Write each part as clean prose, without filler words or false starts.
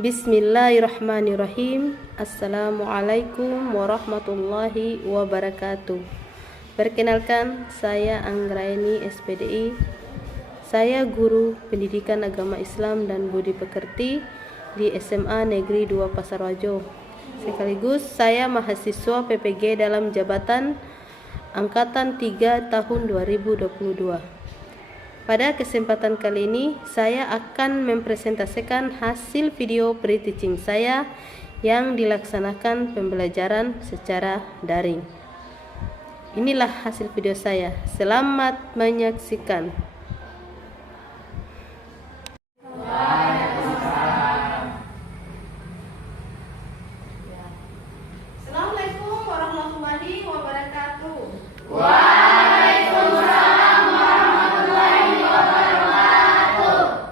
Bismillahirrahmanirrahim. Assalamualaikum warahmatullahi wabarakatuh. Perkenalkan, saya Anggraini SPDI. Saya guru Pendidikan Agama Islam dan Budi Pekerti di SMA Negeri 2 Pasarwajo. Sekaligus saya mahasiswa PPG dalam jabatan Angkatan 3 tahun 2022. Pada kesempatan kali ini, saya akan mempresentasikan hasil video pre-teaching saya yang dilaksanakan pembelajaran secara daring. Inilah hasil video saya. Selamat menyaksikan. Assalamualaikum warahmatullahi wabarakatuh.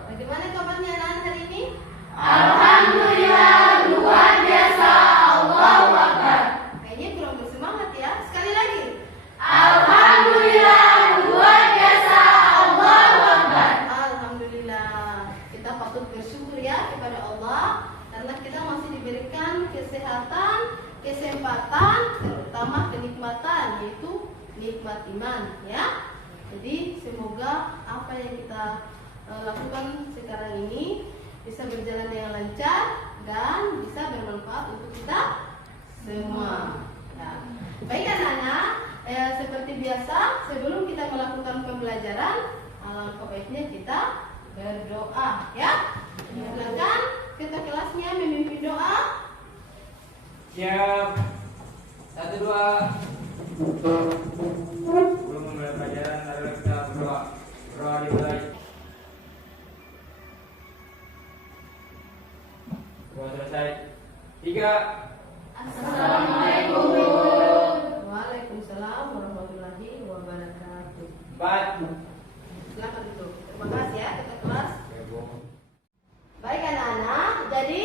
Bagaimana kabarnya anak-anak hari ini? Alhamdulillah, luar biasa. Allahu Akbar. Kayaknya kurang bersemangat ya. Sekali lagi. Alhamdulillah, luar biasa. Allahu Akbar. Alhamdulillah. Kita patut bersyukur ya kepada Allah karena kita masih diberikan kesehatan, kesempatan, terutama kenikmatan, yaitu nikmat iman ya. Jadi semoga apa yang kita lakukan sekarang ini bisa berjalan dengan lancar dan bisa bermanfaat untuk kita semua. Ya. Baik anak-anak, seperti biasa sebelum kita melakukan pembelajaran, alangkah baiknya kita berdoa ya. Silakan ketua kelasnya memimpin doa. Siap. 1, 2. Sebelum memulai pelajaran, marilah kita berdoa. Berdoa dimulai. Doa selesai. 3. Assalamualaikum. Waalaikumsalam warahmatullahi wabarakatuh. 4. Silakan duduk. Terima kasih ya ketua kelas. Baik anak-anak, jadi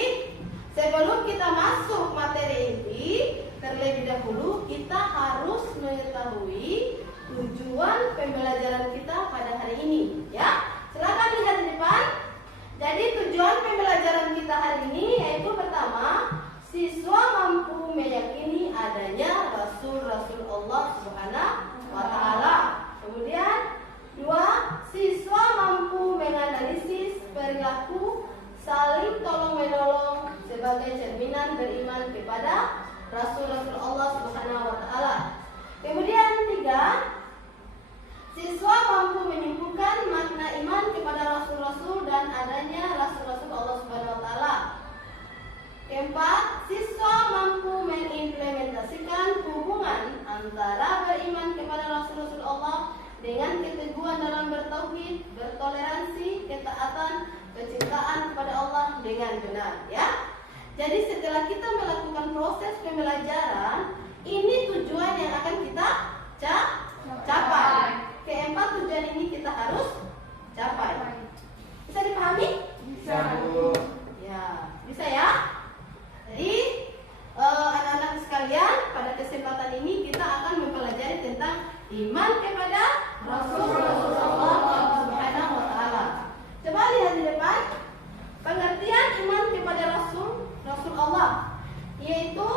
sebelum kita masuk materi inti, terlebih dahulu kita harus mengetahui tujuan pembelajaran kita pada hari ini ya. Silakan lihat di depan. Jadi tujuan pembelajaran kita hari ini yaitu pertama, siswa mampu meyakini adanya Rasul-Rasul Allah Subhanahu wa Ta'ala. Kemudian 2, siswa mampu menganalisis perilaku saling tolong-menolong sebagai cerminan beriman kepada Rasul-Rasul Allah Subhanahu wa Ta'ala. Kemudian 3, siswa mampu menyimpulkan makna iman kepada Rasul-Rasul dan adanya Rasul-Rasul Allah Subhanahu wa Ta'ala. 4, siswa mampu mengimplementasikan hubungan antara beriman kepada Rasul-Rasul Allah dengan keteguhan dalam bertauhid, bertoleransi, ketaatan, kecintaan kepada Allah dengan benar ya. Jadi setelah kita melakukan proses pembelajaran, ini tujuan yang akan kita capai. Keempat tujuan ini kita harus capai. Bisa dipahami? Bisa, Bu. Ya, bisa ya. Jadi anak-anak sekalian, pada kesempatan ini kita akan mempelajari tentang iman kepada Rasul-Rasul Allah Subhanahu wa Ta'ala. Coba lihat di depan. Pengertian iman kepada Rasul Allah, yaitu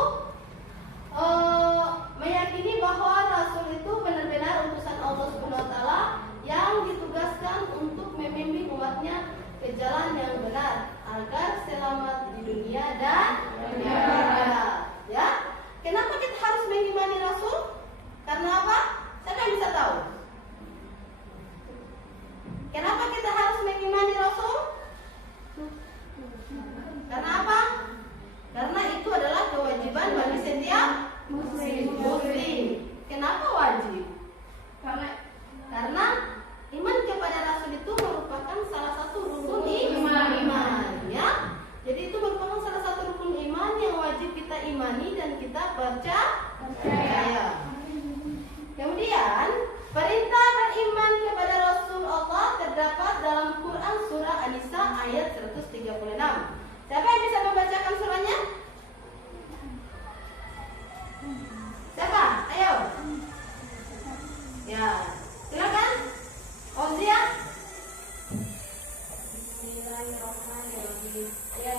meyakini bahwa Rasul itu benar-benar utusan Allah Subhanahu wa Ta'ala yang ditugaskan untuk membimbing umatnya ke jalan yang benar agar selamat di dunia dan di akhirat. Ya, kenapa kita harus mengimani Rasul? Karena apa? Siapa yang bisa tahu? Kenapa kita harus mengimani Rasul? Karena apa? Karena itu adalah kewajiban bagi setiap Muslim. Kenapa wajib? Karena iman kepada Rasul itu merupakan salah satu rukun iman. Ya. Jadi itu merupakan salah satu rukun iman yang wajib kita imani dan kita percaya. Kemudian perintah beriman kepada Rasul Allah terdapat dalam Quran surah An-Nisa ayat 136. Siapa yang bisa membacakan surahnya? Siapa? Ayo. Ya, silakan. Ozia. Bismillahirrahmanirrahim. Ya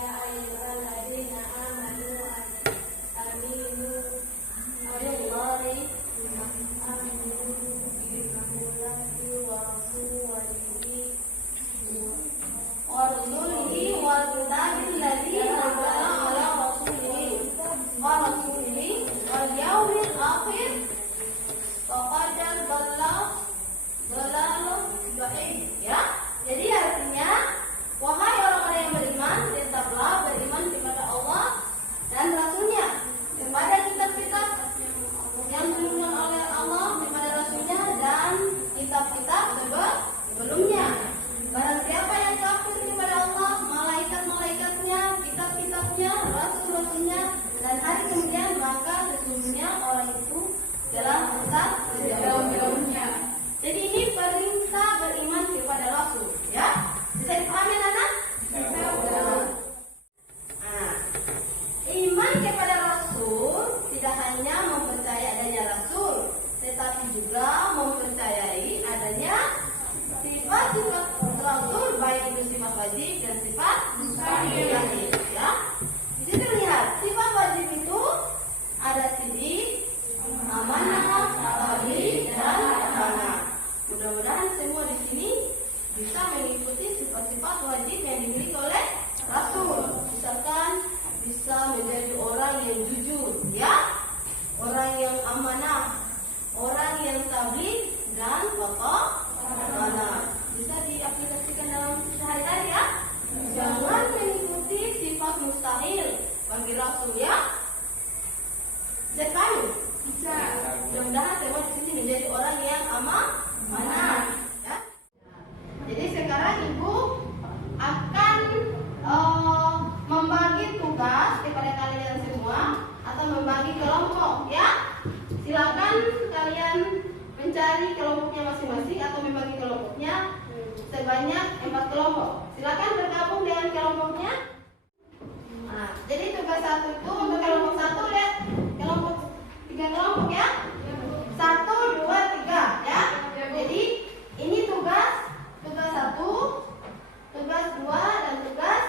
sifat-sifat Rasul, baik itu sifat wajib dan sifat mustahil. Ya. Di situ lihat, sifat wajib itu ada sidik, amanah, tawali, dan amanah. Mudah-mudahan semua di sini bisa mengikuti sifat-sifat wajib yang dimiliki oleh Rasul. Misalkan bisa menjadi orang yang jujur, ya, orang yang amanah, orang yang tabligh dan pokok amanah. Bisa diaplikasikan dalam sehari-hari, ya. Jangan mengikuti sifat mustahil bagi Rasul, ya. Sekali bisa. Mudah-mudahan semua di sini menjadi orang yang amanah, ya. Jadi sekarang Ibu akan membagi tugas kepada kalian semua atau membagi kelompok, ya. Silakan kalian mencari kelompoknya masing-masing atau membagi kelompoknya sebanyak 4 kelompok. Silakan bergabung dengan kelompoknya. Nah, jadi tugas 1 itu untuk kelompok 1, lihat kelompok 3 kelompok, ya. 1, 2, 3, ya. Jadi ini tugas 1, tugas 2 dan tugas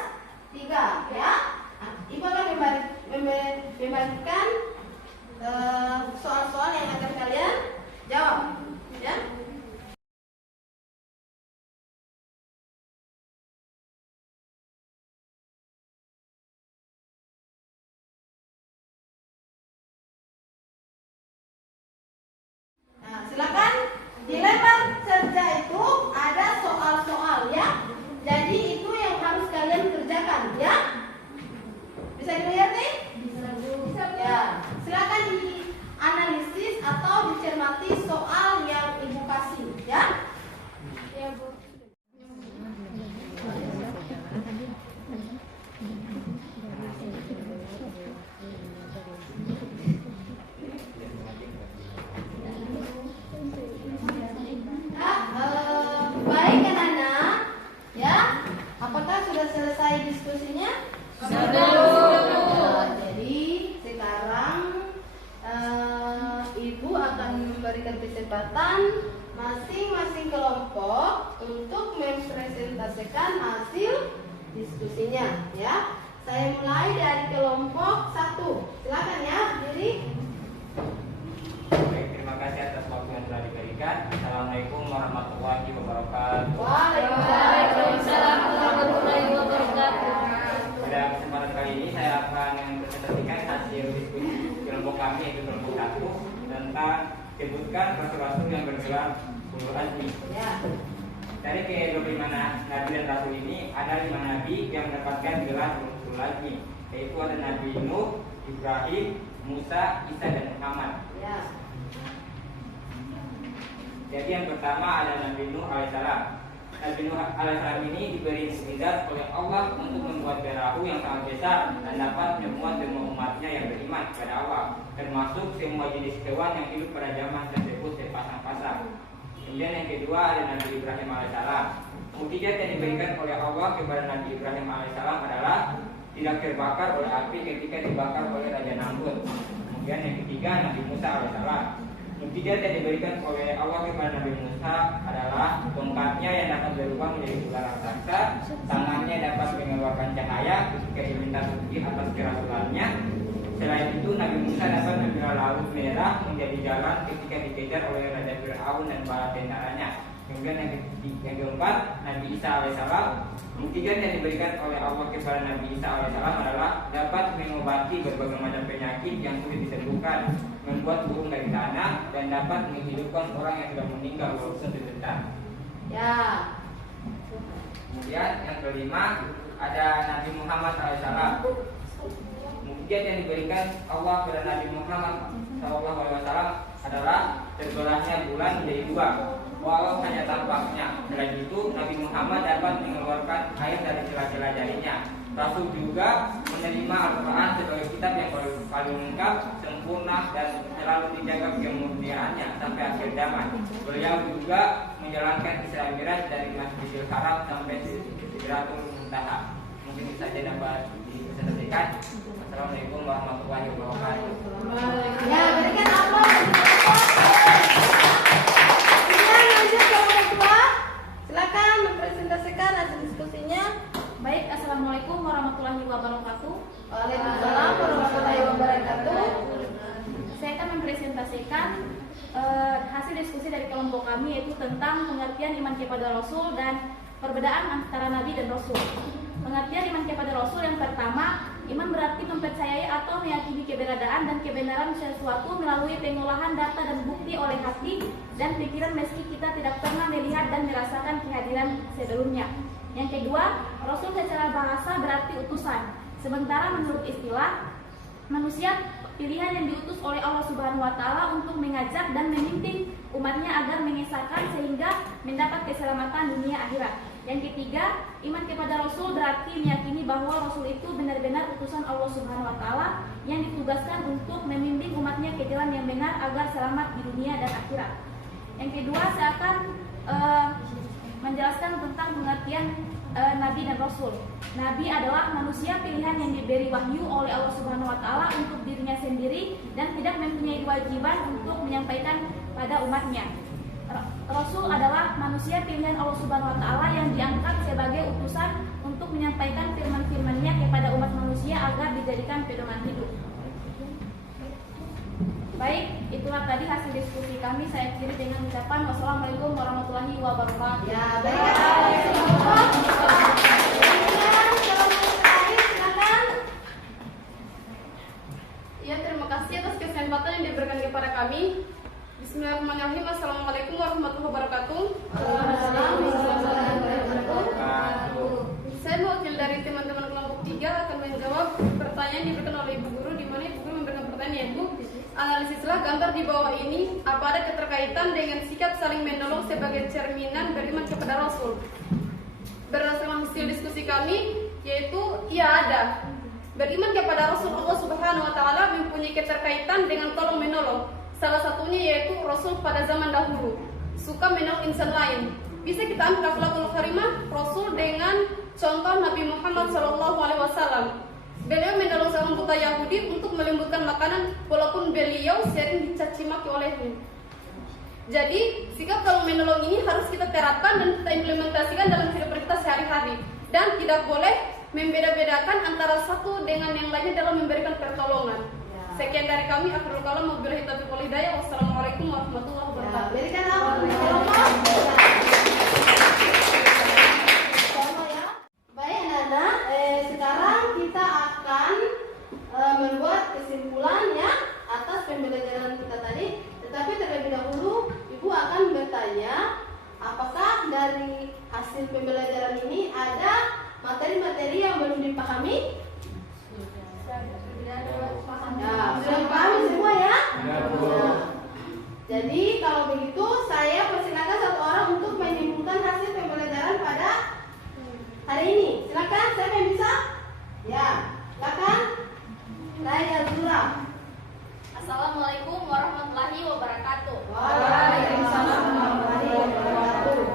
3, ya. Nah, Ibu akan membagikan soal-soal yang akan kalian jawab, ya. Nah, silakan di lembar kerja itu ada soal-soal, ya. Jadi itu yang harus kalian kerjakan, ya. Bisa dilihat nih? Bisa, ya. Silakan dianalisis atau dicermati soal yang Ibu kasih, ya. Ya, Bu. Baik anak-anak, ya. Apakah sudah selesai diskusinya? Sudah. Jadi sekarang Ibu akan memberikan kesempatan masing-masing kelompok untuk mempresentasikan hasil diskusinya, ya. Saya mulai dari kelompok 1. Silakan, ya, berdiri. Baik, terima kasih atas waktu yang telah diberikan. Assalamualaikum warahmatullahi wabarakatuh. Waalaikumsalam warahmatullahi wabarakatuh. Pada kesempatan kali ini saya akan mempresentasikan hasil diskusi kelompok kami, yaitu kelompok 1, tentang sebutkan rasul-rasul yang bergelar ulul azmi. Ya. Dari ke-25 nabi dan rasul ini ada 5 nabi yang mendapatkan gelar ulul azmi, yaitu ada Nabi Nuh, Ibrahim, Musa, Isa, dan Muhammad. Ya. Jadi yang pertama ada Nabi Nuh alaihissalam. Nabi Nuh alaihissalam ini diberi mukjizat oleh Allah untuk membuat perahu yang sangat besar dan dapat memuat semua umatnya yang beriman kepada Allah, termasuk semua jenis hewan yang hidup pada zaman tersebut sepasang-pasang. Kemudian yang kedua ada Nabi Ibrahim alaihissalam. Mukjizat yang diberikan oleh Allah kepada Nabi Ibrahim alaihissalam adalah tidak terbakar oleh api ketika dibakar oleh Raja Namrud. Kemudian yang ketiga Nabi Musa alaihissalam. Mukjizat yang diberikan oleh Allah kepada Nabi Musa adalah tongkatnya yang dapat berubah menjadi ular raksasa, tangannya dapat mengeluarkan cahaya ketika diminta bukti atas kerasulannya. Selain itu Nabi Musa dapat membelah laut merah menjadi jalan ketika dikejar oleh Raja Fir'aun dan bala tentaranya. Kemudian yang keempat Nabi Isa alaihissalam. Mukjizat yang diberikan oleh Allah kepada Nabi Isa alaihissalam adalah dapat mengobati berbagai macam penyakit yang sulit disembuhkan, membuat burung dari tanah, dan dapat menghidupkan orang yang sudah meninggal walaupun sebentar. Ya. Kemudian yang kelima ada Nabi Muhammad alaihissalam. Mukjizat yang diberikan Allah kepada Nabi Muhammad SAW adalah terbelahnya bulan menjadi 2, walau hanya tampaknya. Selain itu Nabi Muhammad dapat mengeluarkan air dari celah-celah jarinya. Rasul juga menerima Al-Quran sebagai kitab yang paling lengkap, sempurna, dan selalu dijaga kemurniannya sampai akhir zaman. Beliau juga menjalankan Isra Mi'raj dari Masjidil Haram sampai Sidratul Muntaha. Mungkin itu saja dapat dipresentasikan. Assalamualaikum warahmatullahi wabarakatuh. Ya, berikan aplaus. Kemudian lanjut kelompok 2. Silakan. sampaikan hasil diskusinya. Baik, Assalamualaikum warahmatullahi wabarakatuh. Waalaikumsalam warahmatullahi wabarakatuh. Saya akan mempresentasikan hasil diskusi dari kelompok kami, yaitu tentang pengertian iman kepada Rasul dan perbedaan antara Nabi dan Rasul. Pengertian iman kepada Rasul yang pertama, iman berarti mempercayai atau meyakini keberadaan dan kebenaran sesuatu melalui pengolahan data dan bukti oleh hati dan pikiran meski kita tidak pernah melihat dan merasakan kehadiran sebelumnya. Yang kedua, Rasul secara bahasa berarti utusan. Sementara menurut istilah, manusia pilihan yang diutus oleh Allah Subhanahu wa Ta'ala untuk mengajak dan memimpin umatnya agar mengesahkan sehingga mendapat keselamatan dunia akhirat. Yang ketiga, iman kepada Rasul berarti meyakini bahwa Rasul itu benar-benar utusan Allah Subhanahu wa Ta'ala yang ditugaskan untuk membimbing umatnya ke jalan yang benar agar selamat di dunia dan akhirat. Yang kedua, saya akan menjelaskan tentang pengertian Nabi dan Rasul. Nabi adalah manusia pilihan yang diberi wahyu oleh Allah Subhanahu wa Ta'ala untuk dirinya sendiri dan tidak mempunyai kewajiban untuk menyampaikan pada umatnya. Rasul adalah manusia pilihan Allah Subhanahu wa Ta'ala yang diangkat sebagai utusan untuk menyampaikan firman-firman-Nya kepada umat manusia agar dijadikan pedoman hidup. Baik, itulah tadi hasil diskusi kami. Saya akhiri dengan ucapan wassalamualaikum warahmatullahi wabarakatuh. Ya, baik. Ya, terima kasih atas kesempatan yang diberikan kepada kami. Bismillahirrahmanirrahim. Assalamualaikum warahmatullahi wabarakatuh. Saya mewakili dari teman-teman kelompok 3 akan menjawab pertanyaan yang diberikan oleh Ibu Guru, di mana Ibu Guru memberikan pertanyaan, Ibu. Analisislah gambar di bawah ini, apa ada keterkaitan dengan sikap saling menolong sebagai cerminan beriman kepada Rasul? Berdasarkan hasil diskusi kami, yaitu ya ada. Beriman kepada Rasul Allah Subhanahu wa Ta'ala mempunyai keterkaitan dengan tolong menolong. Salah satunya yaitu Rasul pada zaman dahulu suka menolong insan lain. Bisa kita ambil akhlakul karimah Rasul dengan contoh Nabi Muhammad SAW. Beliau menolong seorang buta Yahudi untuk melembutkan makanan walaupun beliau sering dicaci maki olehnya. Jadi sikap tolong menolong ini harus kita terapkan dan kita implementasikan dalam kehidupan kita sehari-hari. Dan tidak boleh membeda-bedakan antara satu dengan yang lainnya dalam memberikan pertolongan. Sekian dari kami, akhirul kalam, wabillahi taufiq wal hidayah. Wassalamualaikum warahmatullahi wabarakatuh. Berikan baik anak-anak, sekarang kita akan membuat kesimpulannya atas pembelajaran kita tadi. Tetapi terlebih dahulu, Ibu akan bertanya, apakah dari hasil pembelajaran ini ada materi-materi yang belum dipahami? Ya, sudah dipahami semua ya? Nah, jadi kalau begitu saya persilakan satu orang untuk menyimpulkan hasil pembelajaran pada hari ini. Silakan, siapa yang bisa? Ya, silakan. Raya Zura. Assalamualaikum warahmatullahi wabarakatuh. Waalaikumsalam warahmatullahi wabarakatuh.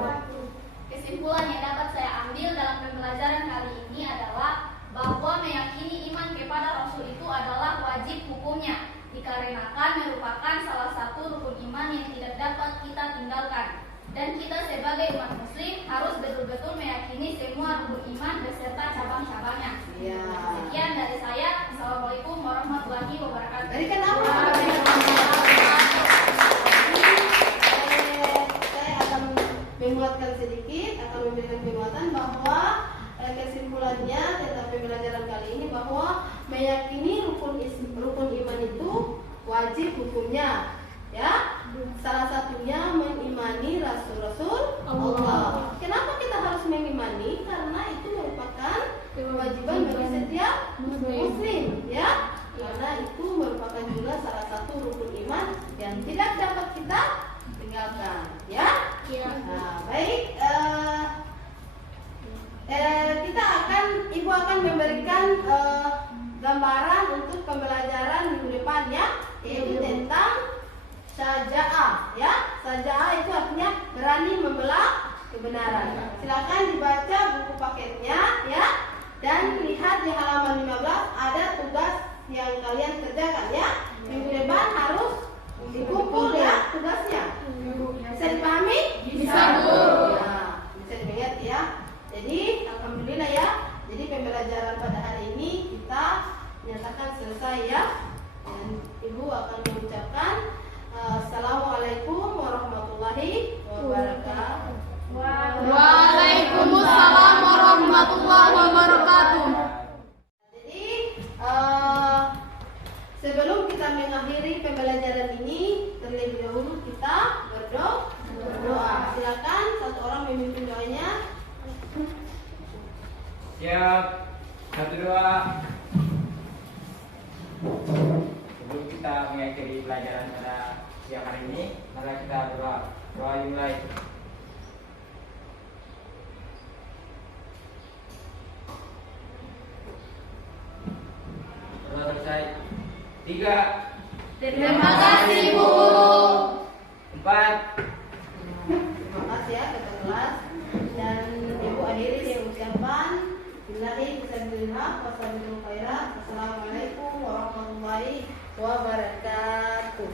Kesimpulan yang dapat saya ambil dalam pembelajaran kali ini adalah bahwa meyakini iman kepada Rasul itu adalah wajib hukumnya, dikarenakan merupakan salah satu rukun iman yang tidak dapat kita tinggalkan. Dan kita sebagai umat muslim harus betul-betul meyakini semua rukun iman beserta cabang-cabangnya. Ya. Sekian dari saya. Assalamualaikum warahmatullahi wabarakatuh. Berikan apa? Saya akan menguatkan sedikit, akan memberikan penguatan bahwa kesimpulannya tentang pembelajaran kali ini bahwa meyakini rukun iman itu wajib hukumnya, ya. Salah satunya mengimani rasul-rasul Allah. Kenapa kita harus mengimani? Karena itu merupakan kewajiban bagi setiap muslim, ya. Karena itu merupakan juga salah satu rukun iman yang tidak dapat kita tinggalkan, ya. Nah, baik. Ibu akan memberikan gambaran untuk pembelajaran minggu depan, ya, yaitu tentang syaja'ah, ya. Syaja'ah itu artinya berani membela kebenaran. Silakan dibaca buku paketnya, ya, dan lihat di halaman 15 ada tugas yang kalian kerjakan, ya. Minggu depan harus dikumpul, ya, tugasnya. Bisa dipahami? Bisa, Bu. Nah, bisa dilihat, ya. Jadi warahmatullahi wabarakatuh. Jadi sebelum kita mengakhiri pembelajaran ini, terlebih dahulu kita berdoa. Silakan satu orang memimpin doanya. Siap. Satu doa. Sebelum kita mengakhiri pelajaran pada siang hari ini, mari kita berdoa. Doa dimulai. Doa selesai. 3. Terima kasih Bu. 4. Terima kasih ya ketua kelas. Dan ibu akhiri dengan ucapan billahi fisabilillah wassalamualaikum khairat. Assalamualaikum warahmatullahi wabarakatuh.